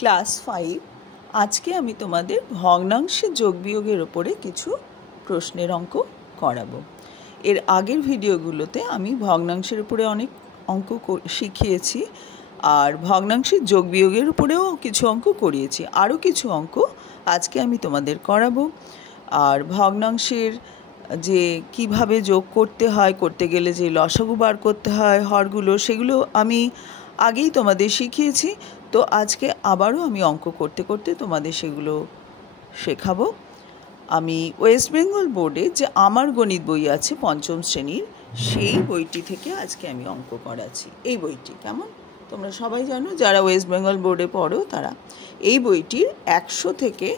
Class 5 আজকে আমি তোমাদের ভগ্নাংশের যোগ বিয়োগের উপরে কিছু প্রশ্নের অঙ্ক করাবো। এর আগের ভিডিওগুলোতে আমি ভগ্নাংশের উপরে অনেক অঙ্ক শিখিয়েছি আর ভগ্নাংশের যোগ বিয়োগের উপরেও কিছু অঙ্ক করিয়েছি। আরও কিছু অঙ্ক আজকে আমি তোমাদের করাবো। আর ভগ্নাংশের যে কিভাবে যোগ করতে হয়, করতে গেলে যে লসাগু বার করতে হয় হরগুলো, সেগুলো আমি আগেই তোমাদের শিখিয়েছি। তো আজকে আবারও আমি অঙ্ক করতে করতে তোমাদের সেগুলো শেখাবো। আমি ওয়েস্ট বেঙ্গল বোর্ডে যে আমার গণিত বই আছে পঞ্চম শ্রেণীর, সেই বইটি থেকে আজকে আমি অঙ্ক করাচ্ছি। এই বইটি কেমন তোমরা সবাই জানো, যারা ওয়েস্ট বেঙ্গল বোর্ডে পড়ো তারা। এই বইটির 100 থেকে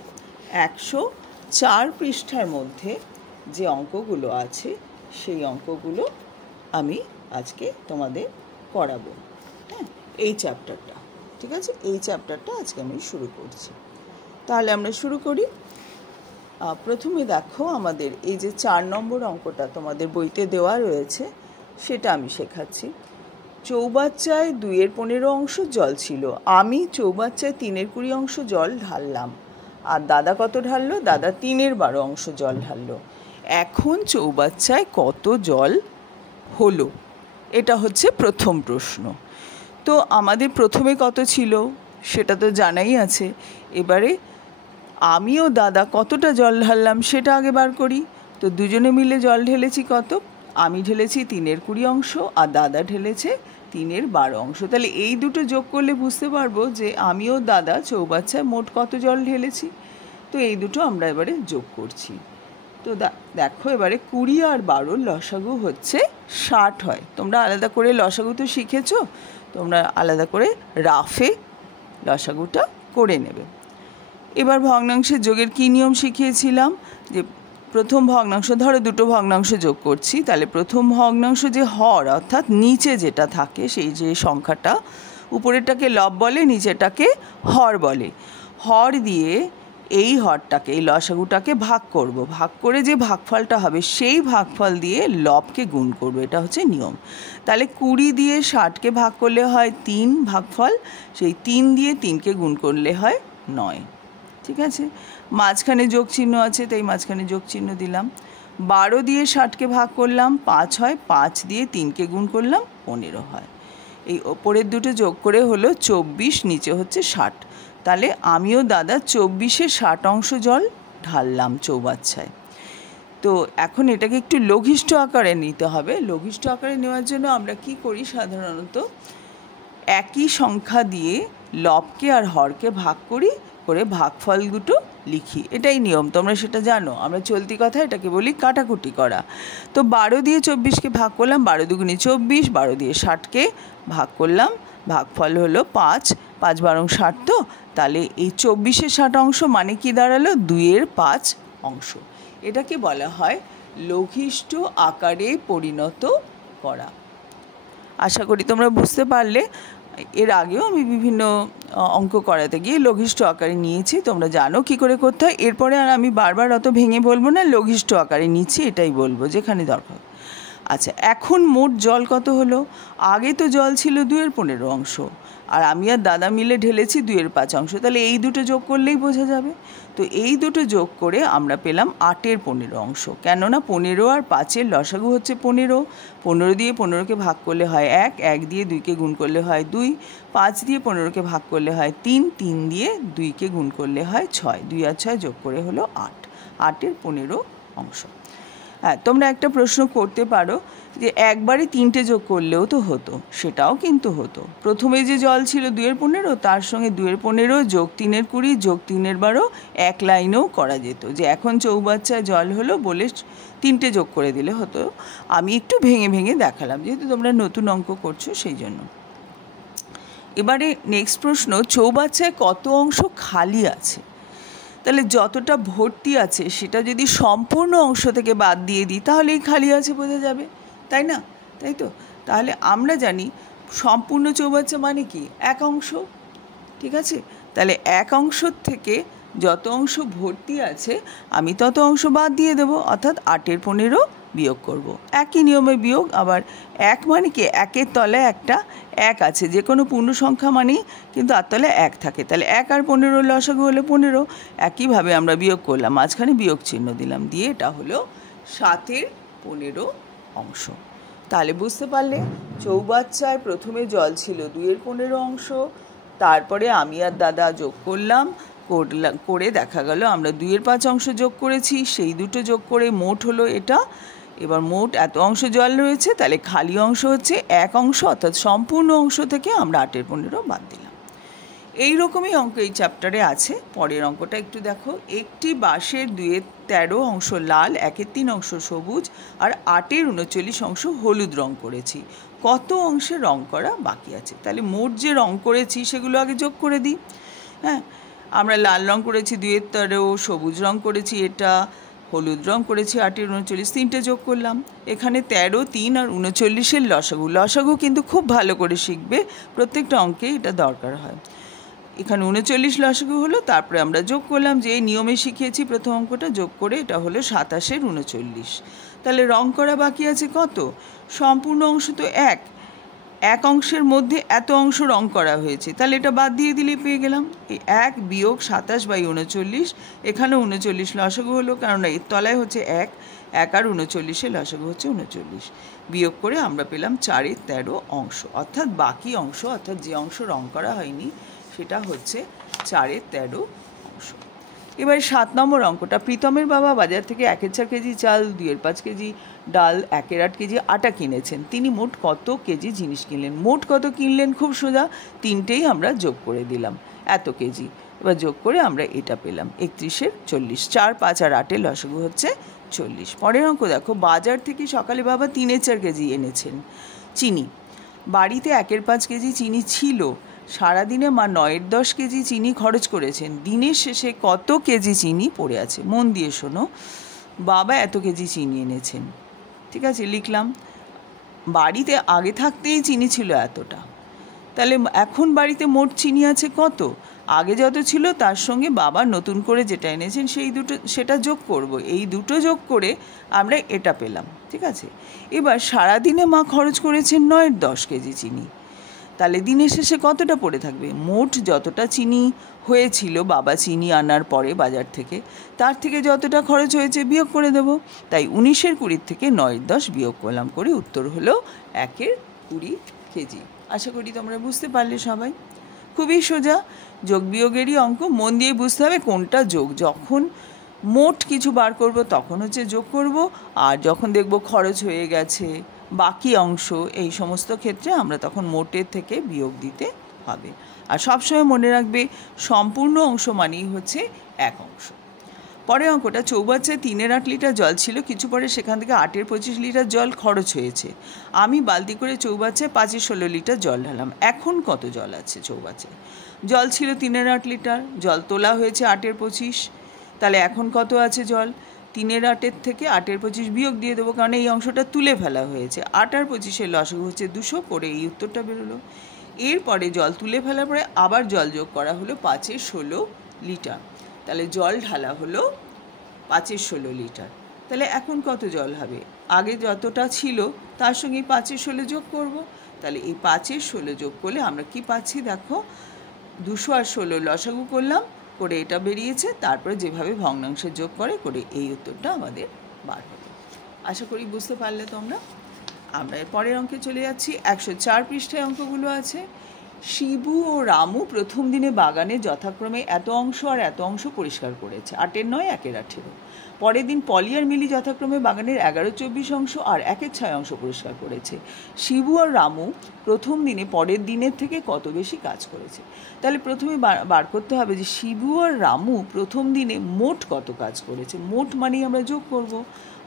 104 পৃষ্ঠার মধ্যে যে অঙ্কগুলো আছে সেই অঙ্কগুলো আমি আজকে তোমাদের করাবো। হ্যাঁ, এই চ্যাপ্টারটা, ঠিক আছে, এই চ্যাপ্টারটা আজকে আমি শুরু করছি। তাহলে আমরা শুরু করি। প্রথমে দেখো, আমাদের এই যে 4 নম্বর অঙ্কটা তোমাদের বইতে দেওয়া রয়েছে সেটা আমি শেখাচ্ছি। চৌবাচ্চায় 2/15 অংশ জল ছিল, আমি চৌবাচ্চায় 3/20 অংশ জল ঢাললাম। আর দাদা কত ঢাললো? দাদা 3/12 অংশ জল ঢাললো। এখন চৌবাচ্চায় কত জল হলো? এটা হচ্ছে প্রথম প্রশ্ন। তো আমাদের প্রথমে কত ছিল সেটা তো জানাই আছে। এবারে আমি ও দাদা কতটা জল ঢাললাম সেটা আগে বার করি। তো দুজনে মিলে জল ঢেলেছি কত? আমি ঢেলেছি 3/20 অংশ আর দাদা ঢেলেছে 3/12 অংশ। তাহলে এই দুটো যোগ করলে বুঝতে পারবো যে আমি ও দাদা চৌবাচ্চায় মোট কত জল ঢেলেছি। তো এই দুটো আমরা এবারে যোগ করছি। তো দেখো, এবারে 20 আর 12 লসাগু হচ্ছে 60 হয়। তোমরা আলাদা করে লসাগু তো শিখেছো, তোমরা আলাদা করে রাফে লসাগুটা করে নেবে। এবার ভগ্নাংশের যোগের কী নিয়ম শিখিয়েছিলাম, যে প্রথম ভগ্নাংশ, ধরো দুটো ভগ্নাংশ যোগ করছি, তাহলে প্রথম ভগ্নাংশ যে হর অর্থাৎ নিচে যেটা থাকে সেই যে সংখ্যাটা, উপরেরটাকে লব বলে, নিচেটাকে হর বলে। হর দিয়ে এই হরটাকে, এই লসাগুটাকে ভাগ করব, ভাগ করে যে ভাগফলটা হবে সেই ভাগফল দিয়ে লবকে গুণ করব। এটা হচ্ছে নিয়ম। তাহলে 20 দিয়ে 60কে ভাগ করলে হয় 3 ভাগফল, সেই 3 দিয়ে 3কে গুণ করলে হয় 9। ঠিক আছে, মাঝখানে যোগ চিহ্ন আছে তাই মাঝখানে যোগ চিহ্ন দিলাম। 12 দিয়ে 60কে ভাগ করলাম 5 হয়, 5 দিয়ে 3কে গুণ করলাম 15 হয়। এই ওপরের দুটো যোগ করে হলো 24, নিচে হচ্ছে 60। তাহলে আমিও দাদা 24-এ 60 অংশ জল ঢাললাম চৌবাচ্চায়। তো এখন এটাকে একটু লঘিষ্ঠ আকারে নিতে হবে। লঘিষ্ঠ আকারে নেওয়ার জন্য আমরা কি করি, সাধারণত একই সংখ্যা দিয়ে লবকে আর হরকে ভাগ করি, করে ভাগফল দুটো লিখি। এটাই নিয়ম, তোমরা সেটা জানো। আমরা চলতি কথা এটাকে বলি কাটাকুটি করা। তো 12 দিয়ে 24কে ভাগ করলাম, 12 দুগুণে 24, 12 দিয়ে 60কে ভাগ করলাম, ভাগফল হলো 5, 5 12 60। তো তাহলে এই 24-এ 60 অংশ মানে কি দাঁড়ালো? 2/5 অংশ। এটাকে বলা হয় লঘিষ্ঠ আকারে পরিণত করা। আশা করি তোমরা বুঝতে পারলে। এর আগেও আমি বিভিন্ন অঙ্ক করাতে গিয়ে লঘিষ্ঠ আকারে নিয়েছি, তোমরা জানো কি করে করতে হয়। এরপরে আর আমি বারবার অত ভেঙে বলবো না, লঘিষ্ঠ আকারে নিচ্ছি এটাই বলবো যেখানে দরকার। আচ্ছা, এখন মোট জল কত হলো? আগে তো জল ছিল 2/15 অংশ, আর আমি আর দাদা মিলে ঢেলেছি 2/5 অংশ। তাহলে এই দুটো যোগ করলেই বোঝা যাবে। তো এই দুটো যোগ করে আমরা পেলাম 8/15 অংশ। কেননা 15 আর 5-এর লসাগু হচ্ছে 15। 15 দিয়ে 15কে ভাগ করলে হয় 1, 1 দিয়ে 2কে গুণ করলে হয় 2, 5 দিয়ে 15কে ভাগ করলে হয় 3, 3 দিয়ে 2কে গুণ করলে হয় 6, 2 আর 6 যোগ করে হলো 8, 8/15 অংশ। হ্যাঁ, তোমরা একটা প্রশ্ন করতে পারো যে একবারে 3টে যোগ করলেও তো হতো, সেটাও কিন্তু হতো। প্রথমে যে জল ছিল 2/15, তার সঙ্গে 2/15 যোগ 3/20 যোগ 3/12 এক লাইনেও করা যেত, যে এখন চৌবাচ্চায় জল হলো বলে 3টে যোগ করে দিলে হতো। আমি একটু ভেঙে ভেঙে দেখালাম, যেহেতু তোমরা নতুন অঙ্ক করছো সেই জন্য। এবারে নেক্সট প্রশ্ন, চৌবাচ্চায় কত অংশ খালি আছে? তাহলে যতটা ভর্তি আছে সেটা যদি সম্পূর্ণ অংশ থেকে বাদ দিয়ে দিই তাহলেই খালি আছে বোঝা যাবে, তাই না? তাই তো। তাহলে আমরা জানি সম্পূর্ণ চৌবাচ্চা মানে কি? 1 অংশ। ঠিক আছে, তাহলে 1 অংশ থেকে যত অংশ ভর্তি আছে আমি তত অংশ বাদ দিয়ে দেবো, অর্থাৎ 8/15 বিয়োগ করব। একই নিয়মে বিয়োগ। আবার এক মানে কি, একের তলায় একটা এক আছে, যে কোনো পূর্ণ সংখ্যা মানেই কিন্তু তার তলায় এক থাকে। তাহলে 1 আর 15 লসাগু হলো 15। একইভাবে আমরা বিয়োগ করলাম, মাঝখানে বিয়োগ চিহ্ন দিলাম, দিয়ে এটা হলো 7-এর 15 অংশ। তাহলে বুঝতে পারলে, চৌবাচ্চায় প্রথমে জল ছিল 2-এর 15 অংশ, তারপরে আমি আর দাদা যোগ করলাম, করে দেখা গেল আমরা 2-এর 5 অংশ যোগ করেছি, সেই দুটো যোগ করে মোট হলো এটা। এবার মোট এত অংশ জল রয়েছে, তাহলে খালি অংশ হচ্ছে 1 অংশ, অর্থাৎ সম্পূর্ণ অংশ থেকে আমরা 8-এর 15 বাদ দিলাম। এই রকমই অঙ্ক এই চ্যাপ্টারে আছে। পরের অঙ্কটা একটু দেখো। একটি বাঁশের 2-এর 13 অংশ লাল, 1-এর 3 অংশ সবুজ আর 8-এর 39 অংশ হলুদ রং করেছি, কত অংশে রং করা বাকি আছে? তাহলে মোট যে রং করেছি সেগুলো আগে যোগ করে দিই। হ্যাঁ, আমরা লাল রং করেছি 2-এর 13, সবুজ রং করেছি এটা, হলুদ রং করেছি 8-এর 39, 3টে যোগ করলাম। এখানে 13, 3 আর 39-এর লসাগু কিন্তু খুব ভালো করে শিখবে, প্রত্যেকটা অঙ্কে এটা দরকার হয়। এখানে 39 লসাগু হলো, তারপরে আমরা যোগ করলাম যে নিয়মে শিখিয়েছি প্রথম অঙ্কটা, যোগ করে এটা হলো 27-এর 39। তাহলে রং করা বাকি আছে কত? সম্পূর্ণ অংশ তো এক অংশের মধ্যে এত অংশ রং করা হয়েছে, তাহলে এটা বাদ দিয়ে দিলে পেয়ে গেলাম এই 1 বিয়োগ 27/39। এখানে 39 লসাগু হলো, কারণ এর তলায় হচ্ছে 1 আর 39-এর লসাগু হচ্ছে 39। বিয়োগ করে আমরা পেলাম 4-এর 13 অংশ, অর্থাৎ বাকি অংশ, অর্থাৎ যে অংশ রং করা হয়নি সেটা হচ্ছে 4-এর 13 অংশ। এবার 7 নম্বর অঙ্কটা। প্রীতমের বাবা বাজার থেকে 1-এর 4 কেজি চাল, 2-এর 5 কেজি ডাল, 1-এর 8 কেজি আটা কিনেছেন। তিনি মোট কত কেজি জিনিস কিনলেন? মোট কত কিনলেন খুব সোজা, 3টেই আমরা যোগ করে দিলাম, এত কেজি। এবার যোগ করে আমরা এটা পেলাম 31-এর 40। 4, 5 আর 8-এর লসাগু হচ্ছে 40। পরের অঙ্ক দেখো। বাজার থেকে সকালে বাবা 3-এর 4 কেজি এনেছেন চিনি। বাড়িতে 1-এর 5 কেজি চিনি ছিল, সারাদিনে মা 9-এর 10 কেজি চিনি খরচ করেছেন, দিনের শেষে কত কেজি চিনি পড়ে আছে? মন দিয়ে শোনো। বাবা এত কেজি চিনি এনেছেন, ঠিক আছে, লিখলাম। বাড়িতে আগে থাকতেই চিনি ছিল এতটা, তাহলে এখন বাড়িতে মোট চিনি আছে কত? আগে যত ছিল তার সঙ্গে বাবা নতুন করে যেটা এনেছেন সেটা যোগ করব। এই দুটো যোগ করে আমরা এটা পেলাম, ঠিক আছে। এবার সারাদিনে মা খরচ করেছেন 9-এর 10 কেজি চিনি, তাহলে দিনের শেষে কতটা পড়ে থাকবে? মোট যতটা চিনি হয়েছিল বাবা চিনি আনার পরে বাজার থেকে, তার থেকে যতটা খরচ হয়েছে বিয়োগ করে দেব। তাই 19-এর 20 থেকে 9-এর 10 বিয়োগ করলাম, করে উত্তর হলো 1-এর 20 কেজি। আশা করি তোমরা বুঝতে পারলে সবাই। খুবই সোজা, যোগ বিয়োগেরই অঙ্ক, মন দিয়ে বুঝতে হবে কোনটা যোগ। যখন মোট কিছু বার করব তখন হচ্ছে যোগ করব, আর যখন দেখব খরচ হয়ে গেছে বাকি অংশ, এই সমস্ত ক্ষেত্রে আমরা তখন মোটের থেকে বিয়োগ দিতে হবে। আর সবসময় মনে রাখবে সম্পূর্ণ অংশ মানেই হচ্ছে 1 অংশ। পরের অঙ্কটা। চৌবাচ্চায় 3-এর 8 লিটার জল ছিল, কিছু পরে সেখান থেকে 8-এর 25 লিটার জল খরচ হয়েছে। আমি বালতি করে চৌবাচ্চায় 5-এর 16 লিটার জল ঢালাম, এখন কত জল আছে চৌবাচ্চায়? জল ছিল 3-এর 8 লিটার, জল তোলা হয়েছে 8-এর 25, তাহলে এখন কত আছে জল? 3-এর 8-এর থেকে 8-এর 25 বিয়োগ দিয়ে দেবো, কারণ এই অংশটা তুলে ফেলা হয়েছে। 8 আর 25-এর লসাগু হচ্ছে 200, করে এই উত্তরটা বেরোলো। এরপরে জল তুলে ফেলার পরে আবার জল যোগ করা হলো 5-এর 16 লিটার, তাহলে জল ঢালা হলো 5-এর 16 লিটার। তাহলে এখন কত জল হবে? আগে যতটা ছিল তার সঙ্গে 5-এর 16 যোগ করব, তাহলে এই 5-এর 16 যোগ করলে আমরা কি পাচ্ছি দেখো, 200 আর 16 লসাগু করলাম, করে এটা বেরিয়েছে, তারপরে যেভাবে ভগ্নাংশের যোগ করে এই উত্তরটা আমাদের বার হলো। আশা করি বুঝতে পারলে তোমরা। আমরা পরের অঙ্কে চলে যাচ্ছি। 104 পৃষ্ঠায় অঙ্কগুলো আছে। শিবু ও রামু প্রথম দিনে বাগানে যথাক্রমে এত অংশ আর এত অংশ পরিষ্কার করেছে, 8-এর 9, 1-এর 18। পরের দিন পলি আর মিলি যথাক্রমে বাগানের 11-24 অংশ আর 1-এর 6 অংশ পরিষ্কার করেছে। শিবু আর রামু প্রথম দিনে পরের দিনের থেকে কত বেশি কাজ করেছে? তাহলে প্রথমে বার করতে হবে যে শিবু আর রামু প্রথম দিনে মোট কত কাজ করেছে। মোট মানেই আমরা যোগ করব।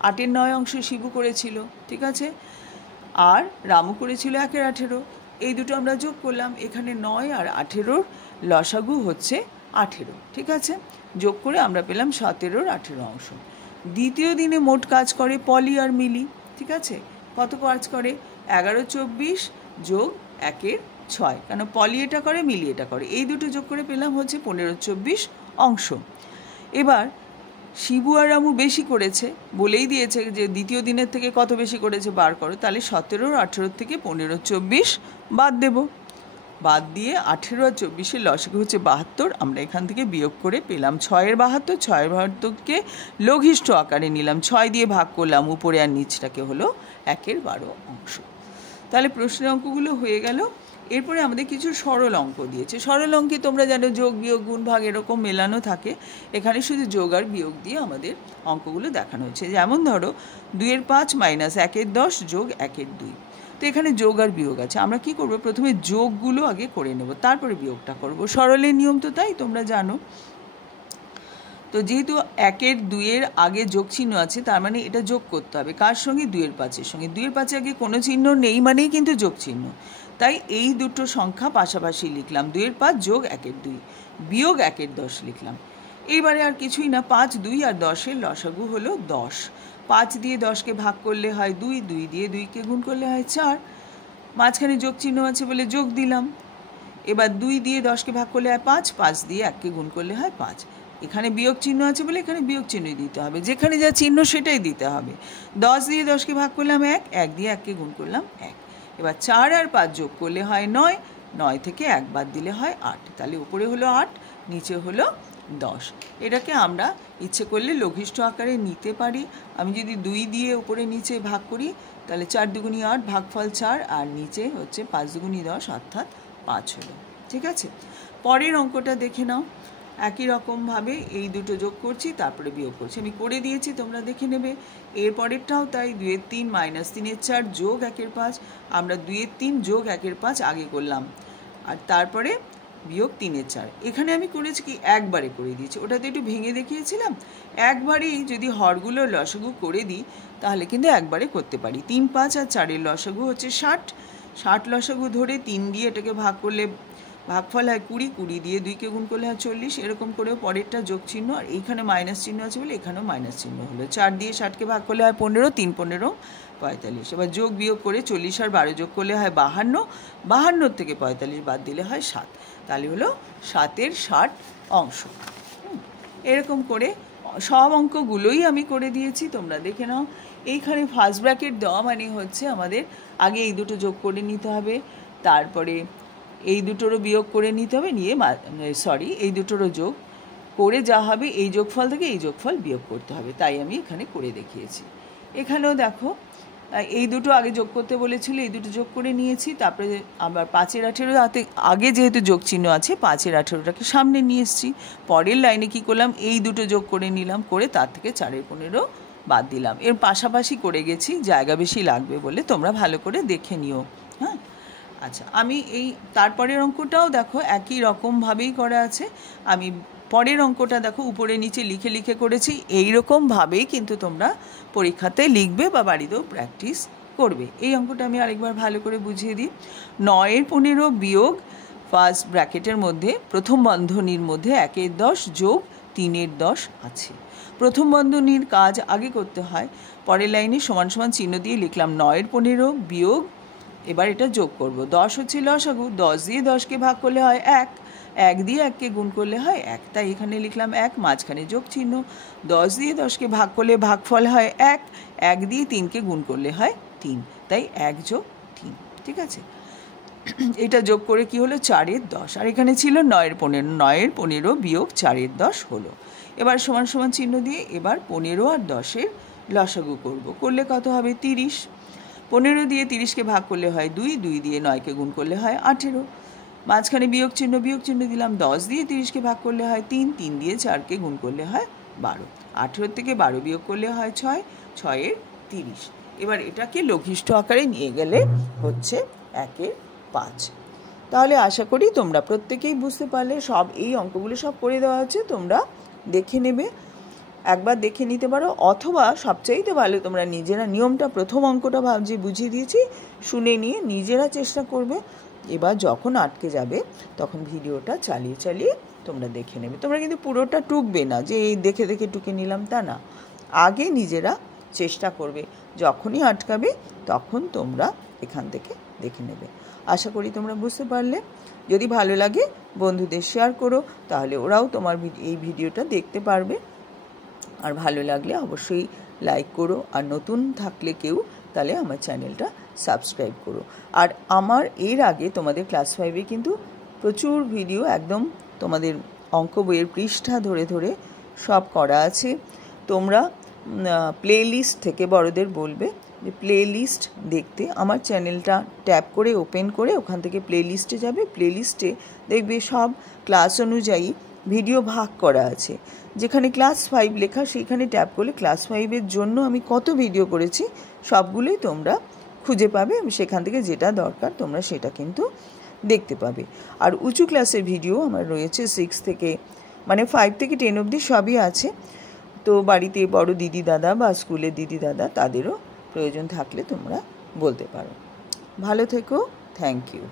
8-এর 9 অংশ শিবু করেছিল, ঠিক আছে, আর রামু করেছিল 1-এর 18। এই দুটো আমরা যোগ করলাম, এখানে 9 আর 18-র লসাগু হচ্ছে 18, ঠিক আছে। যোগ করে আমরা পেলাম 17-র 18 অংশ। দ্বিতীয় দিনে মোট কাজ করে পলি আর মিলি, ঠিক আছে। কত কাজ করে? 11-24 যোগ 1-এর 6, কেন পলি এটা করে মিলি এটা করে, এই দুটো যোগ করে পেলাম হচ্ছে 15-24 অংশ। এবার শিবু আর রামু বেশি করেছে, বলেই দিয়েছে যে দ্বিতীয় দিনের থেকে কত বেশি করেছে বার করো। তাহলে 17 আর 18 থেকে 15 24 বাদ দেব। বাদ দিয়ে 18 আর 24-এর লসাগু হচ্ছে 72। আমরা এখান থেকে বিয়োগ করে পেলাম 6-এর 72। 6-এর 72কে লঘিষ্ঠ আকারে নিলাম, 6 দিয়ে ভাগ করলাম, উপরে আর নিচটাকে হলো 1-এর 12 অংশ। তাহলে প্রশ্নের অঙ্কগুলো হয়ে গেল। এরপরে আমাদের কিছু সরল অঙ্ক দিয়েছে। সরল অঙ্কে তোমরা জানো যোগ বিয়োগ গুণ ভাগ এরকম মেলানো থাকে, এখানে শুধু যোগ আর বিয়োগ দিয়ে আমাদের অঙ্কগুলো দেখানো হচ্ছে। যেমন ধরো 2-এর 5 মাইনাস 1-এর 10 যোগ 1-এর 2। তো এখানে যোগ আর বিয়োগ আছে, আমরা কি করব, প্রথমে যোগগুলো আগে করে নেব, তারপরে বিয়োগটা করব। সরলের নিয়ম তো তাই, তোমরা জানো। তো যেহেতু 1-এর 2-এর আগে যোগ চিহ্ন আছে, তার মানে এটা যোগ করতে হবে কার সঙ্গে, 2-এর 5-এর সঙ্গে। 2-এর 5-এর আগে কোনো চিহ্ন নেই মানেই কিন্তু যোগ চিহ্ন, তাই এই দুটো সংখ্যা পাশাপাশি লিখলাম, 2-এর 5 যোগ 1-এর 2 বিয়োগ 1-এর 10 লিখলাম। এইবারে আর কিছুই না, 5, 2 আর 10-এর লসাগু হলো 10। 5 দিয়ে 10কে ভাগ করলে হয় 2, 2 দিয়ে 2কে গুণ করলে হয় 4। মাঝখানে যোগ চিহ্ন আছে বলে যোগ দিলাম। এবার 2 দিয়ে 10কে ভাগ করলে হয় 5, 5 দিয়ে 1কে গুণ করলে হয় 5। এখানে বিয়োগ চিহ্ন আছে বলে এখানে বিয়োগ চিহ্নই দিতে হবে, যেখানে যা চিহ্ন সেটাই দিতে হবে। 10 দিয়ে 10কে ভাগ করলাম 1, 1 দিয়ে 1কে গুণ করলাম 1। এবার 4 আর 5 যোগ করলে হয় 9, 9 থেকে 1 বাদ দিলে হয় 8। তাহলে উপরে হলো 8, নিচে হলো 10। এটাকে আমরা ইচ্ছে করলে লঘিষ্ঠ আকারে নিতে পারি। আমি যদি 2 দিয়ে উপরে নিচে ভাগ করি তাহলে 4 দুগুণী 8, ভাগফল 4, আর নিচে হচ্ছে 5 দুগুণী 10 অর্থাৎ 5 হলো। ঠিক আছে, পরের অঙ্কটা দেখে নাও। একই রকমভাবে এই দুটো যোগ করছি, তারপরে বিয়োগ করছি। আমি করে দিয়েছি, তোমরা দেখে নেবে। এর পরেরটাও তাই, 2-এর 3 মাইনাস 3-এর 4 যোগ 1-এর 5। আমরা 2-এর 3 যোগ 1-এর 5 আগে করলাম, আর তারপরে বিয়োগ 3-এর 4। এখানে আমি করেছি কি, একবারে করে দিয়েছি, ওটাতে একটু ভেঙে দেখিয়েছিলাম। একবারেই যদি হরগুলোর লসাগু করে দিই তাহলে কিন্তু একবারে করতে পারি। 3, 5 আর 4-এর লসাগু হচ্ছে 60। 60 লসাগু ধরে 3 দিয়ে এটাকে ভাগ করলে ভাগফল হয় 20, 20 দিয়ে 2কে গুণ করলে হয় 40। এরকম করেও পরেরটা যোগ চিহ্ন, আর এইখানে মাইনাস চিহ্ন আছে বলে এখানেও মাইনাস চিহ্ন হলো। 4 দিয়ে 60কে ভাগ করলে হয় 15, 3 15 45। এবার যোগ বিয়োগ করে 40 আর 12 যোগ করলে হয় 52, 52 থেকে 45 বাদ দিলে হয় 7। তাহলে হলো 7-এর 60 অংশ। এরকম করে সব অঙ্কগুলোই আমি করে দিয়েছি, তোমরা দেখে নাও। এইখানে ফার্স্ট ব্র্যাকেট দেওয়া মানে হচ্ছে আমাদের আগে এই দুটো যোগ করে নিতে হবে, তারপরে এই দুটোরও বিয়োগ করে নিতে হবে, নিয়ে এই দুটোরও যোগ করে যা হবে এই যোগফল থেকে এই যোগফল বিয়োগ করতে হবে। তাই আমি এখানে করে দেখিয়েছি। এখানেও দেখো, এই দুটো আগে যোগ করতে বলেছিল, এই দুটো যোগ করে নিয়েছি। তারপরে আবার 5-এর 18 আগে যেহেতু যোগ চিহ্ন আছে, 5-এর 18টাকে সামনে নিয়ে এসেছি। পরের লাইনে কি করলাম, এই দুটো যোগ করে নিলাম, করে তার থেকে 4-এর 15 বাদ দিলাম। এর পাশাপাশি করে গেছি, জায়গা বেশি লাগবে বলে তোমরা ভালো করে দেখে নিও। হ্যাঁ, আচ্ছা, আমি এই তারপরের অঙ্কটাও দেখো একই রকমভাবেই করা আছে। আমি পরের অঙ্কটা দেখো উপরে নিচে লিখে লিখে করেছি। এই রকমভাবেই কিন্তু তোমরা পরীক্ষাতে লিখবে বা বাড়িতেও প্র্যাকটিস করবে। এই অঙ্কটা আমি আরেকবার ভালো করে বুঝিয়ে দিই। 9-এর 15 বিয়োগ ফার্স্ট ব্র্যাকেটের মধ্যে প্রথম বন্ধনীর মধ্যে 1-এর 10 যোগ 3-এর 10 আছে। প্রথম বন্ধনীর কাজ আগে করতে হয়। পরের লাইনে সমান সমান চিহ্ন দিয়ে লিখলাম 9-এর 15 বিয়োগ, এবার এটা যোগ করব। 10 হচ্ছে লসাগু, 10 দিয়ে 10কে ভাগ করলে হয় 1, 1 দিয়ে 1কে গুণ করলে হয় 1, তাই এখানে লিখলাম 1, মাঝখানে যোগ চিহ্ন। 10 দিয়ে 10কে ভাগ করলে ভাগফল হয় 1, 1 দিয়ে 3কে গুণ করলে হয় 3, তাই 1 যোগ 3। ঠিক আছে, এটা যোগ করে কি হলো, 4-এর 10। আর এখানে ছিল 9-এর 15, 9-এর 15 বিয়োগ 4-এর 10 হলো। এবার সমান সমান চিহ্ন দিয়ে এবার 15 আর 10-এর লসাগু করব। করলে কত হবে, 30। 15 দিয়ে 30কে ভাগ করলে হয় 2, 2 দিয়ে 9কে গুণ করলে হয় 18। মাঝখানে বিয়োগ চিহ্ন দিলাম। 10 দিয়ে 30কে ভাগ করলে হয় 3, 3 দিয়ে 4কে গুণ করলে হয় 12। 18 থেকে 12 বিয়োগ করলে হয় 6, 6-এর 30। এবার এটাকে লঘিষ্ঠ আকারে নিয়ে গেলে হচ্ছে 1-এর 5। তাহলে আশা করি তোমরা প্রত্যেকেই বুঝতে পারলে। সব এই অঙ্কগুলো সব করে দেওয়া আছে, তোমরা দেখে নেবে, একবার দেখে নিতে পারো, অথবা সবচাইতে ভালো তোমরা নিজেরা নিয়মটা প্রথম অঙ্কটা ভাবছি বুঝিয়ে দিয়েছি, শুনে নিয়ে নিজেরা চেষ্টা করবে। এবার যখন আটকে যাবে তখন ভিডিওটা চালিয়ে চালিয়ে তোমরা দেখে নেবে। তোমরা কিন্তু পুরোটা টুকবে না, যে এই দেখে দেখে টুকে নিলাম তা না, আগে নিজেরা চেষ্টা করবে, যখনই আটকাবে তখন তোমরা এখান থেকে দেখে নেবে। আশা করি তোমরা বুঝতে পারলে। যদি ভালো লাগে বন্ধুদের শেয়ার করো, তাহলে ওরাও তোমার এই ভিডিওটা দেখতে পারবে। আর ভালো লাগলে অবশ্যই লাইক করো, আর নতুন থাকলে কেউ তাহলে আমার চ্যানেলটা সাবস্ক্রাইব করো। আর আমার এর আগে তোমাদের ক্লাস 5-এ কিন্তু প্রচুর ভিডিও একদম তোমাদের অঙ্ক বইয়ের পৃষ্ঠা ধরে ধরে সব করা আছে। তোমরা প্লে লিস্ট থেকে বড়দের বলবে যে প্লে লিস্ট দেখতে, আমার চ্যানেলটা ট্যাপ করে ওপেন করে ওখান থেকে প্লে লিস্টে যাবে। প্লে লিস্টে দেখবে সব ক্লাস অনুযায়ী ভিডিও ভাগ করা আছে। যেখানে ক্লাস 5 লেখা সেইখানে ট্যাপ করলে ক্লাস 5-এর জন্য আমি কত ভিডিও করেছি সবগুলোই তোমরা খুঁজে পাবে। সেখান থেকে যেটা দরকার তোমরা সেটা কিন্তু দেখতে পাবে। আর উঁচু ক্লাসের ভিডিও আমার রয়েছে 6 থেকে 5 থেকে 10 অবধি সবই আছে। তো বাড়িতে বড় দিদি দাদা বা স্কুলের দিদি দাদা তাদেরও প্রয়োজন থাকলে তোমরা বলতে পারো। ভালো থেকো, থ্যাংক ইউ।